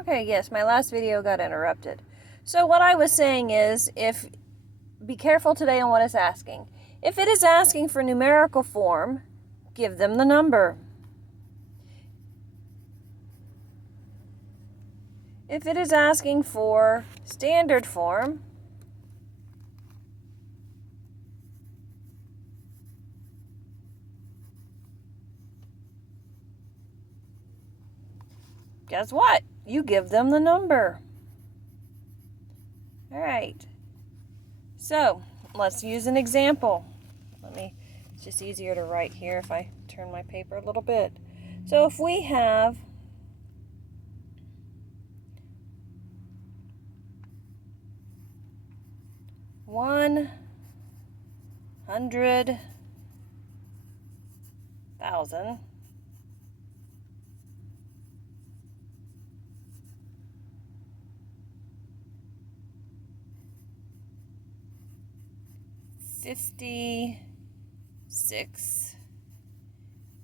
Okay, yes, my last video got interrupted. So what I was saying is, be careful today on what it's asking. If it is asking for numerical form, give them the number. If it is asking for standard form, guess what? You give them the number. All right. So let's use an example. It's just easier to write here if I turn my paper a little bit. So if we have 100,000 56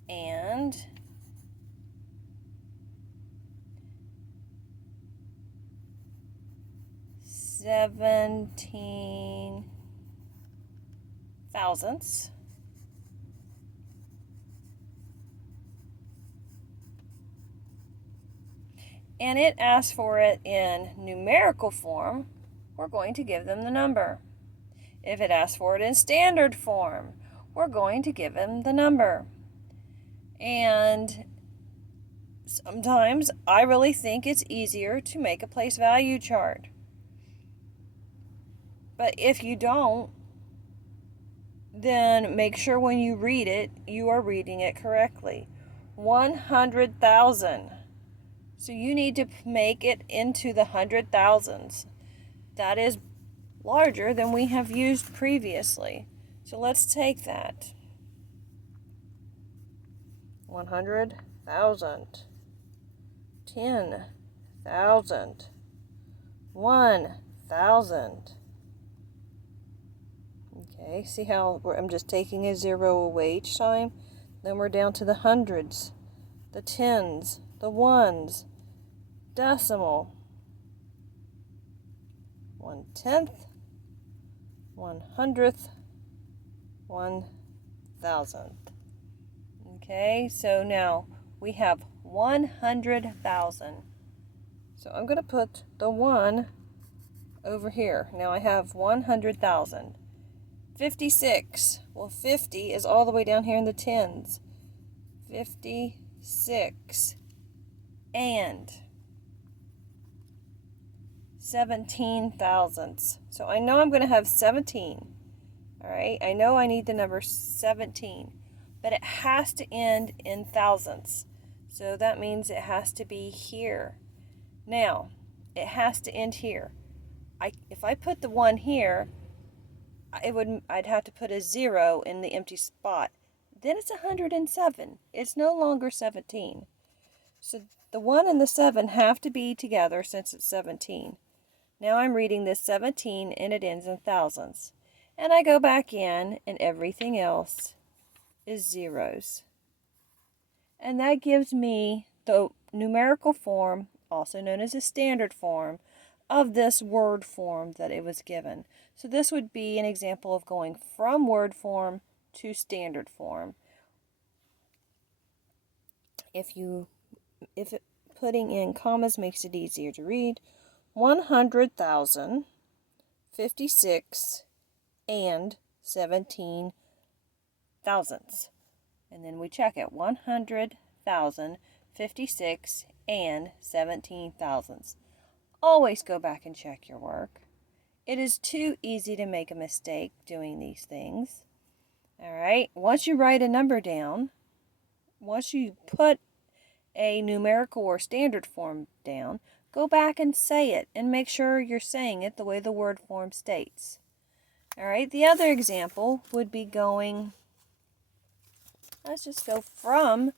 and 17 thousandths. And it asks for it in numerical form, we're going to give them the number. If it asks for it in standard form, we're going to give them the number. And sometimes I really think it's easier to make a place value chart. But if you don't, then make sure when you read it, you are reading it correctly. 100,000. So you need to make it into the 100,000s. That is larger than we have used previously. So let's take that. 100,000, 10,000, 1,000. Okay, see how I'm just taking a zero away each time? Then we're down to the hundreds, the tens, the ones, decimal, 1/10, 100th, 1,000th. Okay, so now we have 100,000. So I'm going to put the 1 over here. Now I have 100,000. 56. Well, 50 is all the way down here in the tens. 56 and 17 thousandths. So I know I'm going to have 17. All right, I know I need the number 17, but it has to end in thousandths. So that means it has to be here. Now, it has to end here. If I put the 1 here, I'd have to put a 0 in the empty spot. Then it's 107. It's no longer 17. So the 1 and the 7 have to be together since it's 17. Now I'm reading this 17 and it ends in thousandths. And I go back in and everything else is zeros. And that gives me the numerical form, also known as a standard form, of this word form that it was given. So this would be an example of going from word form to standard form. Putting in commas makes it easier to read, 100,000, 56, and 17 thousandths. And then we check it, 100,000, 56, and 17 thousandths. Always go back and check your work. It is too easy to make a mistake doing these things. All right, once you write a number down, once you put a numerical or standard form down, go back and say it and make sure you're saying it the way the word form states. All right, the other example would be let's just go from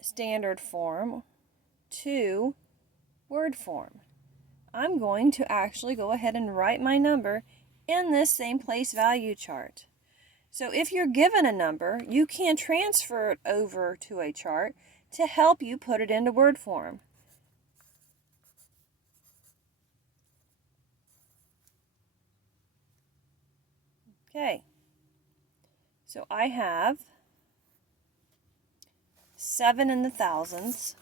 standard form to word form. I'm going to actually go ahead and write my number in this same place value chart. So if you're given a number, you can transfer it over to a chart to help you put it into word form. Okay, so I have 7 in the thousands.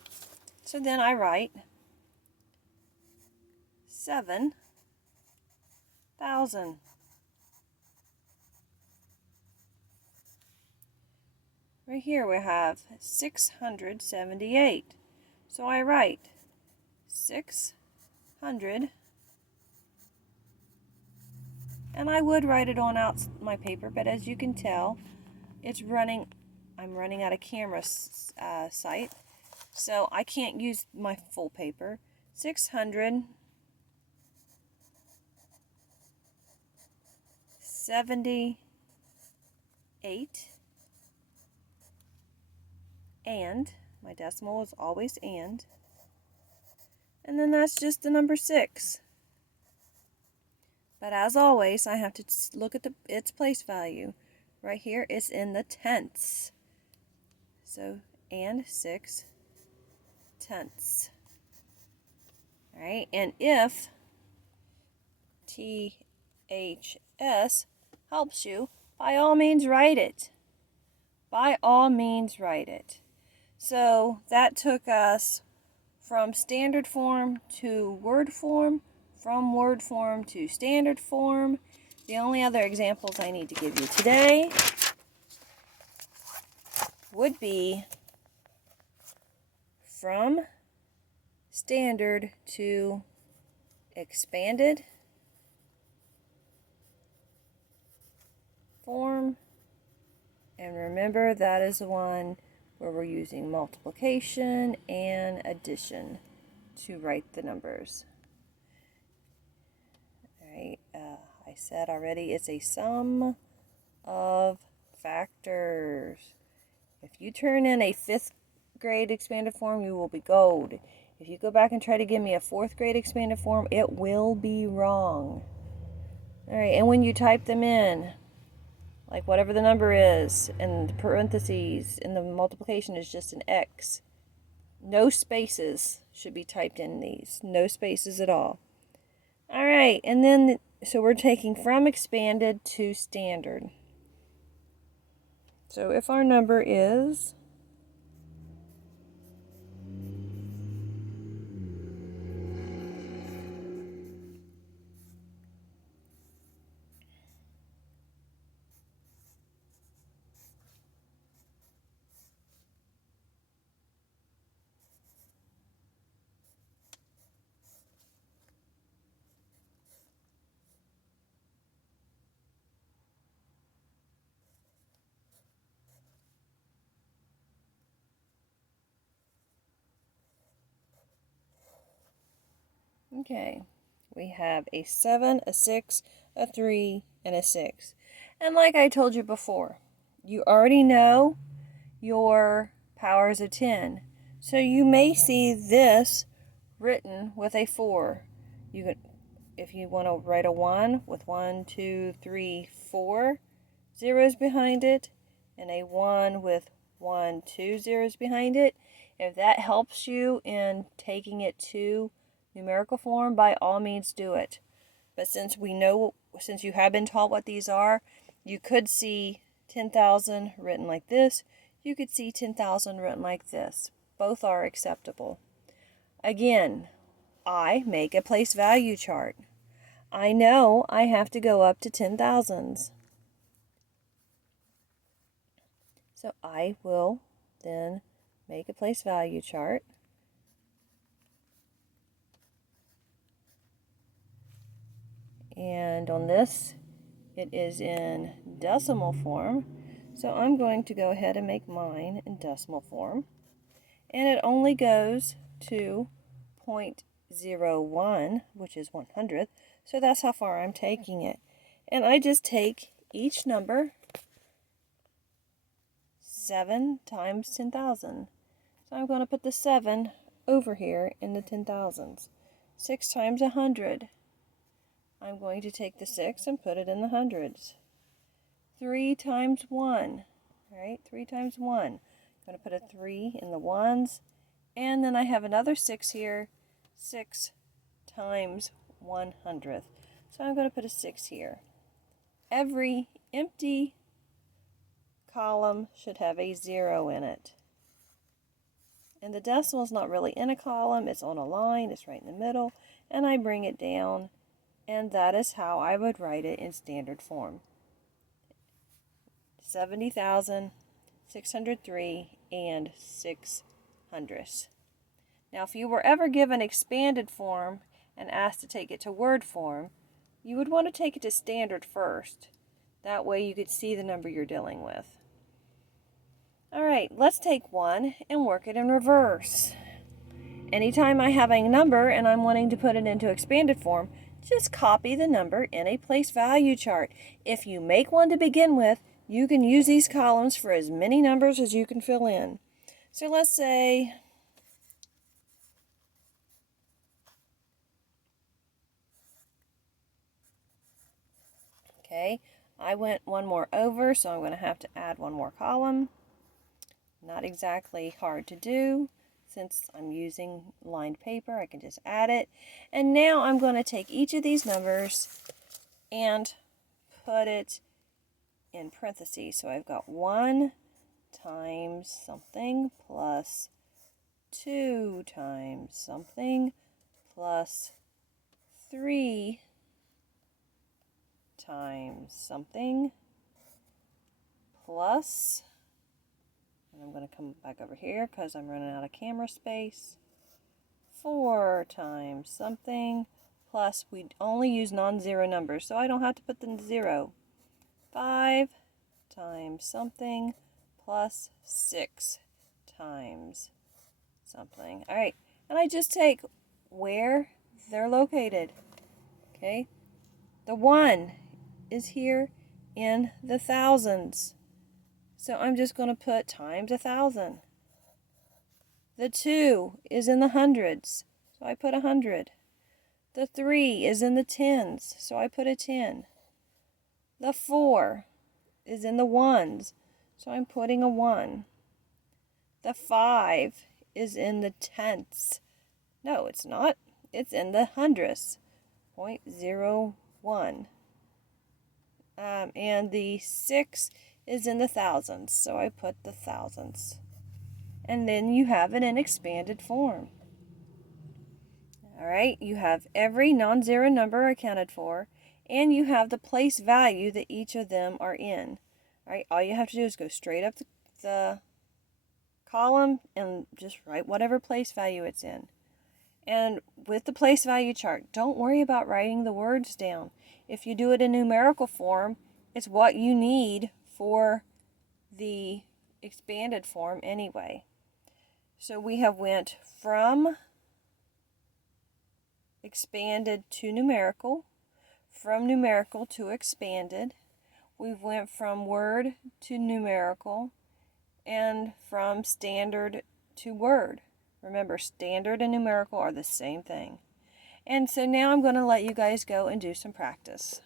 So then I write 7,000. Right here we have 678. So I write 600, and I would write it on out my paper, but as you can tell, I'm running out of camera site, so I can't use my full paper. 678, and my decimal is always and then that's just the number 6. But as always, I have to look at its place value. Right here, it's in the tenths. So, and 6 tenths. Alright, and if THS helps you, by all means write it. By all means write it. So, that took us from standard form to word form, from word form to standard form. The only other examples I need to give you today would be from standard to expanded form. And remember, that is the one where we're using multiplication and addition to write the numbers. Alright, I said already it's a sum of factors. If you turn in a 5th grade expanded form, you will be gold. If you go back and try to give me a 4th grade expanded form, it will be wrong. Alright, and when you type them in, like whatever the number is, and the parentheses, and the multiplication is just an X. No spaces should be typed in these. No spaces at all. Alright, and then, so we're taking from expanded to standard. So if our number is okay, we have a 7, a 6, a 3, and a 6. And like I told you before, you already know your powers of 10. So you may see this written with a 4. You could, if you want to write a 1 with 1, 2, 3, 4 zeros behind it, and a 1 with 1, 2 zeros behind it, if that helps you in taking it to numerical form, by all means do it. But since you have been taught what these are, you could see 10,000 written like this. You could see 10,000 written like this. Both are acceptable. Again, I make a place value chart. I know I have to go up to 10,000s. So I will then make a place value chart. And on this, it is in decimal form. So I'm going to go ahead and make mine in decimal form. And it only goes to 0.01, which is 100th. So that's how far I'm taking it. And I just take each number 7 times 10,000. So I'm going to put the 7 over here in the 10,000s. 6 times 100. I'm going to take the 6 and put it in the hundreds. 3 times 1. Right? 3 times 1. I'm going to put a 3 in the ones. And then I have another 6 here. 6 times 100th. So I'm going to put a 6 here. Every empty column should have a 0 in it. And the decimal is not really in a column, it's on a line, it's right in the middle, and I bring it down, and that is how I would write it in standard form. 70,603 and 6/100. Now, if you were ever given expanded form and asked to take it to word form, you would want to take it to standard first. That way you could see the number you're dealing with. All right, let's take one and work it in reverse. Anytime I have a number and I'm wanting to put it into expanded form, just copy the number in a place value chart. If you make one to begin with, you can use these columns for as many numbers as you can fill in. So let's say okay, I went one more over, so I'm going to have to add one more column. Not exactly hard to do. Since I'm using lined paper, I can just add it. And now I'm going to take each of these numbers and put it in parentheses. So I've got 1 times something plus 2 times something plus 3 times something plus, and I'm going to come back over here because I'm running out of camera space, 4 times something plus, we only use non-zero numbers, so I don't have to put the 0, 5 times something plus 6 times something. All right, and I just take where they're located. Okay, the 1 is here in the thousands, so I'm just going to put times 1,000. The 2 is in the hundreds, so I put 100. The 3 is in the tens, so I put a 10. The 4 is in the ones, so I'm putting a 1. The 5 is in the tenths. No, it's not. It's in the hundredths. 0.01. And the 6 is in the thousands, so I put the thousands. And then you have it in expanded form. All right, you have every non-zero number accounted for, and you have the place value that each of them are in. All right, all you have to do is go straight up the column and just write whatever place value it's in. And with the place value chart, don't worry about writing the words down. If you do it in numerical form, it's what you need for the expanded form anyway. So we have went from expanded to numerical, from numerical to expanded. We've went from word to numerical, and from standard to word. Remember, standard and numerical are the same thing. And so now I'm going to let you guys go and do some practice.